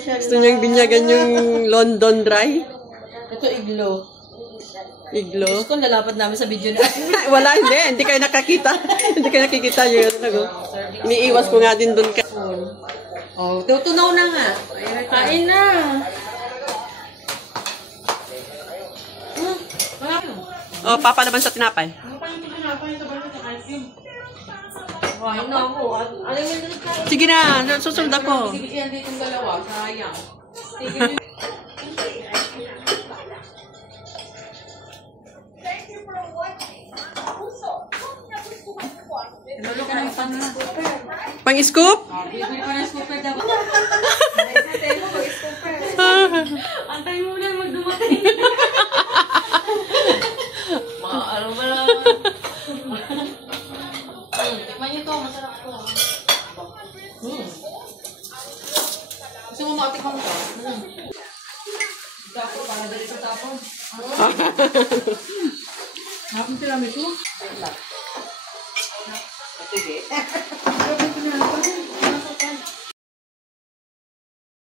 Gusto niyang binyagan yung London Dry. Ito iglo. Iglo. Gusto ko lalapad namin sa video na. Wala, hindi. Hindi kayo nakakita. Hindi kayo nakikita yung ano. Iniiwas ko nga din doon ka. Oh, tutunaw na nga. Kain na. Oh, papa naman sa tinapay. Kain na ako. Alam mo yung kain. Sige na, susunod ako. Bigyan dito yung dalawa. Sayang. Lalo ka ng pang-scooper. Pang-scoop? Bibili pa ng scooper daw. Antay mo lang magdumating. Mga ano ba lang. Tikman niyo to, masarap to. Gusto mo makatikman to? Dapo, para dali sa tapon. Hapon tiramisu? Sige.